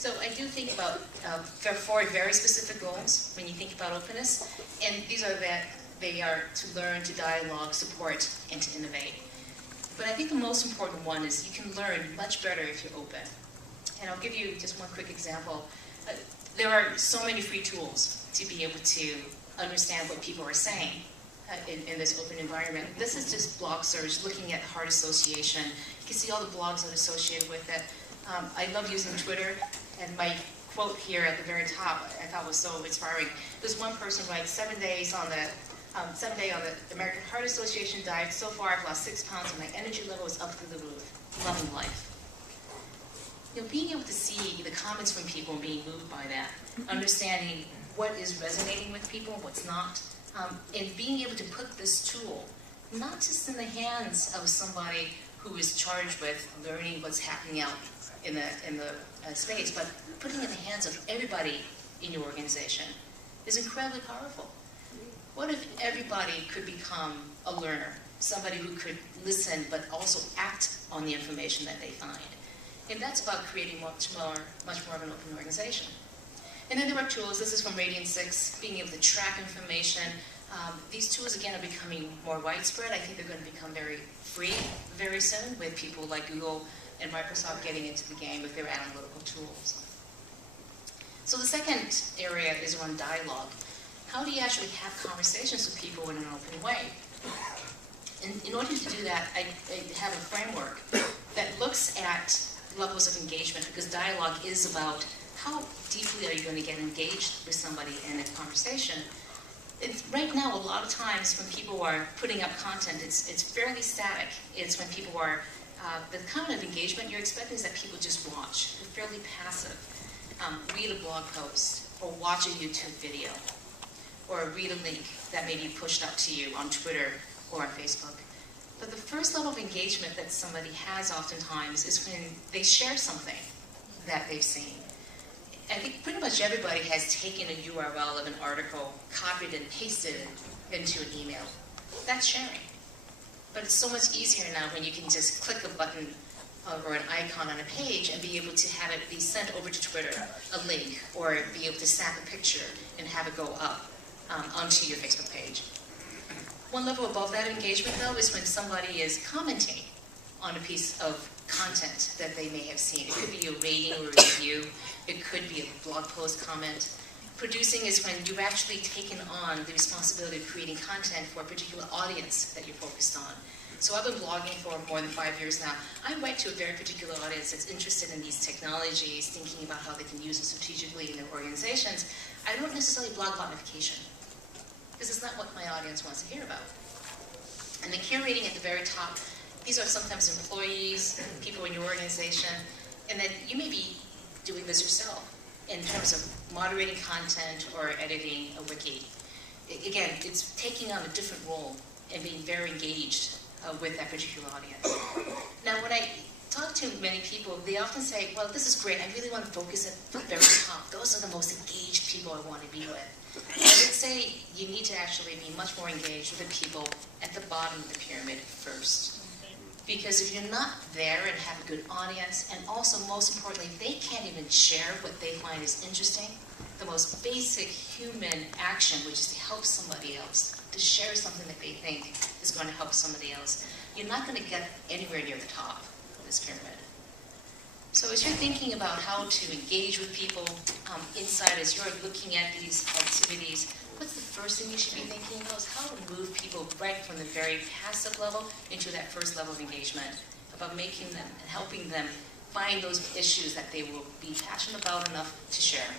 So I do think about four very specific goals when you think about openness, and these are that they are to learn, to dialogue, support, and to innovate. But I think the most important one is you can learn much better if you're open. And I'll give you just one quick example. There are so many free tools to be able to understand what people are saying in this open environment. This is just blog search, looking at heart association. You can see all the blogs that are associated with it. I love using Twitter, and my quote here at the very top I thought was so inspiring. This one person writes, 7 days on the American Heart Association diet. So far I've lost 6 pounds and my energy level is up through the roof. Loving life. You know, being able to see the comments from people and being moved by that, understanding what is resonating with people, what's not, and being able to put this tool not just in the hands of somebody who is charged with learning what's happening out in the space, but putting it in the hands of everybody in your organization is incredibly powerful. What if everybody could become a learner, somebody who could listen but also act on the information that they find? And that's about creating much more of an open organization. And then there are tools. This is from Radiant 6, being able to track information. These tools, again, are becoming more widespread. I think they're going to become very free very soon, with people like Google and Microsoft getting into the game with their analytical tools. So the second area is around dialogue. How do you actually have conversations with people in an open way? And in order to do that, I have a framework that looks at levels of engagement, because dialogue is about how deeply are you going to get engaged with somebody in a conversation. Right now, a lot of times when people are putting up content, it's fairly static. It's when people are, the kind of engagement you're expecting is that people just watch. They're fairly passive. Read a blog post, or watch a YouTube video, or read a link that may be pushed up to you on Twitter or on Facebook. But the first level of engagement that somebody has oftentimes is when they share something that they've seen. I think pretty much everybody has taken a URL of an article, copied and pasted it into an email. That's sharing. But it's so much easier now when you can just click a button or an icon on a page and be able to have it be sent over to Twitter, a link, or be able to snap a picture and have it go up onto your Facebook page. One level above that engagement, though, is when somebody is commenting on a piece of content that they may have seen. It could be a rating or a review. It could be a blog post comment. Producing is when you've actually taken on the responsibility of creating content for a particular audience that you're focused on. So I've been blogging for more than 5 years now. I write to a very particular audience that's interested in these technologies, thinking about how they can use them strategically in their organizations. I don't necessarily blog about notification. This is not what my audience wants to hear about. And the curating at the very top, these are sometimes employees, people in your organization, and that you may be doing this yourself in terms of moderating content or editing a wiki. Again, it's taking on a different role and being very engaged with that particular audience. Now, when I talk to many people, they often say, well, this is great, I really want to focus at the very top. Those are the most engaged people I want to be with. I would say you need to actually be much more engaged with the people at the bottom of the pyramid first. Because if you're not there and have a good audience, and also most importantly, they can't even share what they find is interesting, the most basic human action, which is to help somebody else, to share something that they think is going to help somebody else, you're not going to get anywhere near the top of this pyramid. So as you're thinking about how to engage with people inside, as you're looking at these activities, what's the first thing you should be thinking about is how to move people right from the very passive level into that first level of engagement, about making them and helping them find those issues that they will be passionate about enough to share.